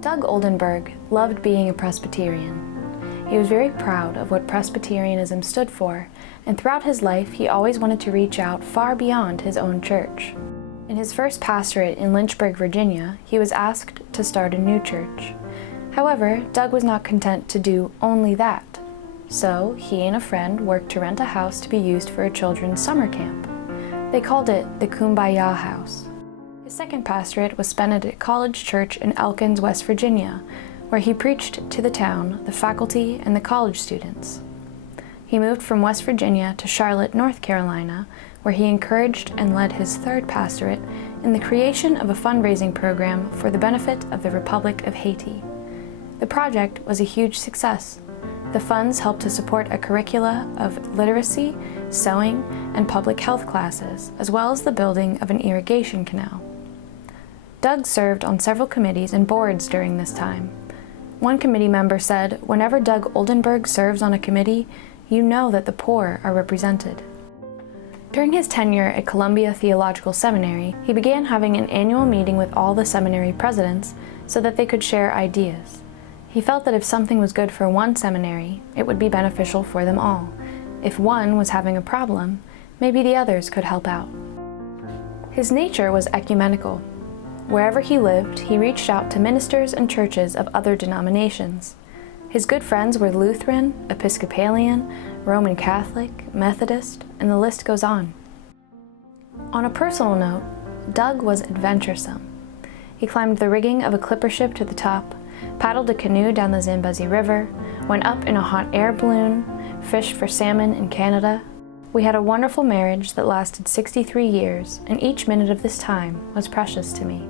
Doug Oldenburg loved being a Presbyterian. He was very proud of what Presbyterianism stood for, and throughout his life he always wanted to reach out far beyond his own church. In his first pastorate in Lynchburg, Virginia, he was asked to start a new church. However, Doug was not content to do only that. So, he and a friend worked to rent a house to be used for a children's summer camp. They called it the Kumbaya House. His second pastorate was spent at a college church in Elkins, West Virginia, where he preached to the town, the faculty, and the college students. He moved from West Virginia to Charlotte, North Carolina, where he encouraged and led his third pastorate in the creation of a fundraising program for the benefit of the Republic of Haiti. The project was a huge success. The funds helped to support a curricula of literacy, sewing, and public health classes, as well as the building of an irrigation canal. Doug served on several committees and boards during this time. One committee member said, "Whenever Doug Oldenburg serves on a committee, you know that the poor are represented." During his tenure at Columbia Theological Seminary, he began having an annual meeting with all the seminary presidents so that they could share ideas. He felt that if something was good for one seminary, it would be beneficial for them all. If one was having a problem, maybe the others could help out. His nature was ecumenical. Wherever he lived, he reached out to ministers and churches of other denominations. His good friends were Lutheran, Episcopalian, Roman Catholic, Methodist, and the list goes on. On a personal note, Doug was adventuresome. He climbed the rigging of a clipper ship to the top, paddled a canoe down the Zambezi River, went up in a hot air balloon, fished for salmon in Canada. We had a wonderful marriage that lasted 63 years, and each minute of this time was precious to me.